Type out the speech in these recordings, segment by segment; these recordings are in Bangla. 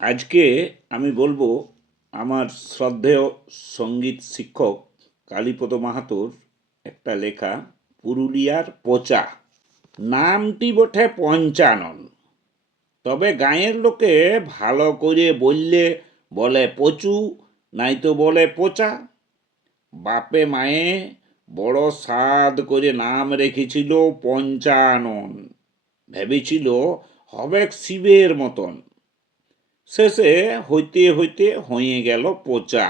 আজকে আমি বলবো আমার শ্রদ্ধেয় সঙ্গীত শিক্ষক কালীপদ মাহাতোর একটা লেখা পুরুলিয়ার পচা। নামটি বটে পঞ্চানন, তবে গাঁয়ের লোকে ভালো করে বললে বলে পচু, নাইতো বলে পচা। বাপে মায়ে বড় সাধ করে নাম রেখেছিল পঞ্চানন, ভেবেছিল হবে শিবের মতন। শেষে হইতে হইতে হয়ে গেল পচা।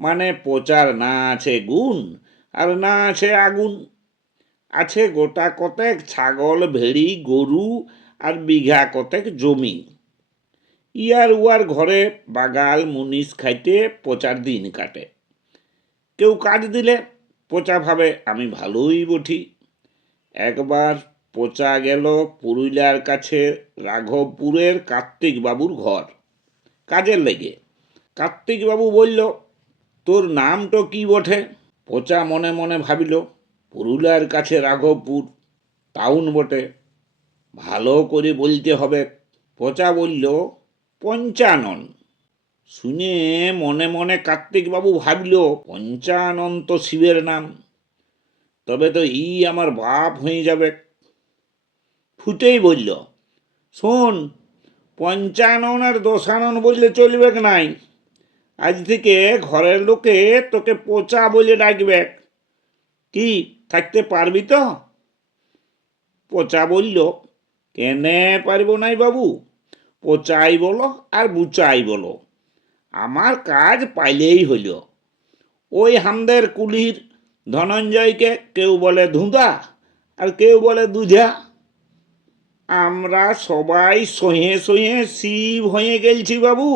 মানে পচার না আছে গুণ আর না আছে আগুন। আছে গোটা কতেক ছাগল, ভেড়ি, গরু আর বিঘা কতেক জমি। ইয়ার উয়ার ঘরে বাগাল মুনিশ খাইতে পচার দিন কাটে। কেউ কাজ দিলে পচা ভাবে আমি ভালোই বঠি। একবার পচা গেল পুরুলিয়ার কাছে রাঘবপুরের কার্তিক বাবুর ঘর কাজের লেগে। কার্তিক বাবু বলল, তোর নাম তো কি বটে? পচা মনে মনে ভাবিল, পুরুলিয়ার কাছে রাঘবপুর, টাউন বটে, ভালো করে বলতে হবে। পচা বলল, পঞ্চানন। শুনে মনে মনে কার্তিকবাবু ভাবিল, পঞ্চানন তো শিবের নাম, তবে তো আমার বাপ হয়ে যাবে। ফুটেই বলল, শোন, পঞ্চানন আর দশানন বললে চলবে নাই। আজ থেকে ঘরের লোকে তোকে পচা বলে ডাকবে। কি থাকতে পারবি তো? পচা বলল, কেনে পারব নাই বাবু, পচাই বলো আর বুচাই বলো, আমার কাজ পাইলেই হইল। ওই হামদের কুলির ধনঞ্জয়কে কেউ বলে ধুঁদা আর কেউ বলে দুধা। আমরা সবাই সহে সহে শিব হয়ে গেলছি বাবু।